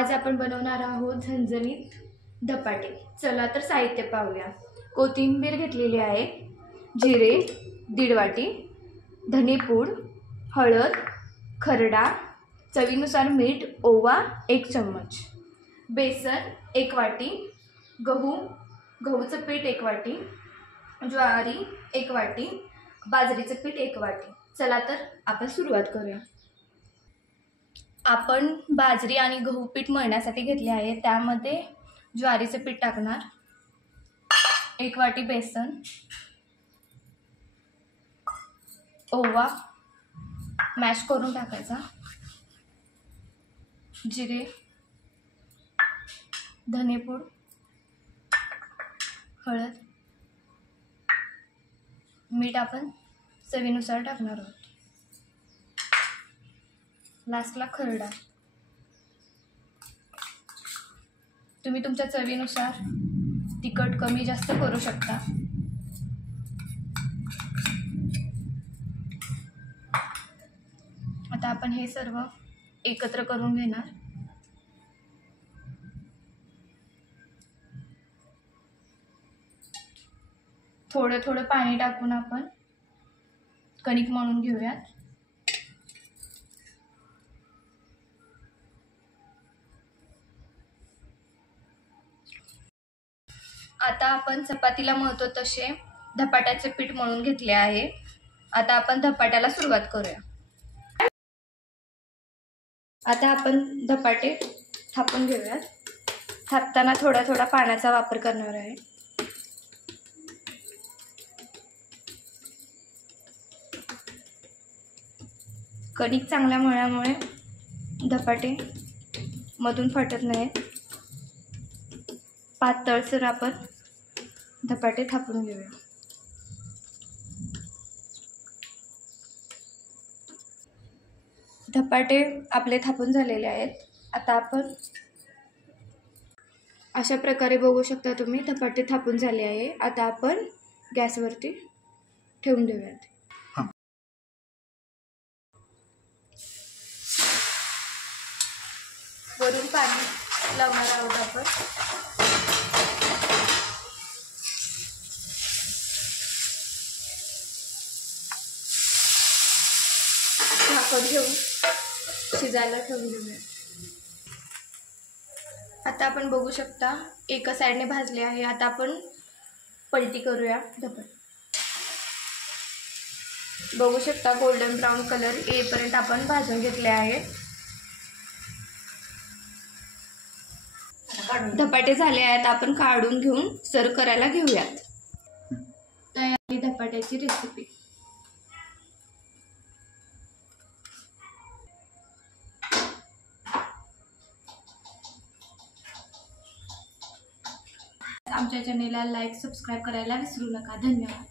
आज आपण बनवणार आहोत झणझणीत धपाटे। चला तर साहित्य पाहूया। कोथिंबीर घेतलेली आहे, जिरे 1.5 वाटी, धनेपूड, हळद, खरडा, चवीनुसार मीठ, ओवा 1 चम्मच, बेसन 1 वाटी, गहूचं पीठ 1 वाटी, ज्वारी 1 वाटी, बाजरीचं पीठ 1 वाटी। चला तर आपण सुरुवात करूया। आपण बाजरी आणि गहू पीठ मळण्यासाठी घेतले आहे। त्यामध्ये ज्वारीचे पीठ टाकणार, 1 वाटी बेसन, ओवा मॅश करून टाकायचा, जिरे, धनेपूड, हळद, मीठ आपण चवीनुसार टाकणार आहोत, लास्टला खरडा। तुम्ही तुमच्या चवीनुसार तिखट कमी जास्त करू शकता। आता आपण हे सर्व एकत्र करून घेणार। थोडं थोडं पाणी टाकून आपण कणिक मळून घेऊयात। आता आपण चपातीला मळतो तसे धपाट्याचे पीठ मळून घेतले आहे। आता आपण धपाट्याला सुरुवात करूया। आता आपण धपाटे थापून घेऊयात। थापताना थोडा थोडा पाण्याचा वापर करणार आहे। कणिक चांगल्या मळल्यामुळे धपाटे मधून फाटत नाहीत। पातळसर आपण धपाटे थापून घेऊया। धपाटे आपले थापून झालेले आहेत। आता आपण अशा प्रकारे बघू शकता तुम्ही, धपाटे थापून झाले आहे। आता आपण गॅसवरती ठेवून देऊयात। वरून पाणी लावणार आहोत आपण। झाकण घेऊन शिजायला ठेवून देऊया। आता आपण बघू शकता एका साईडने भाजले आहे। आता आपण पलटी करूया धपाटे। बघू शकता गोल्डन ब्राउन कलर येईपर्यंत आपण भाजून घेतले आहे। धपाटे झाले आहेत, आपण काढून घेऊन सर्व करायला घेऊयात। तयारी धपाट्याची रेसिपी। आमच्या चॅनेलला लाईक सबस्क्राईब करायला विसरू नका। धन्यवाद।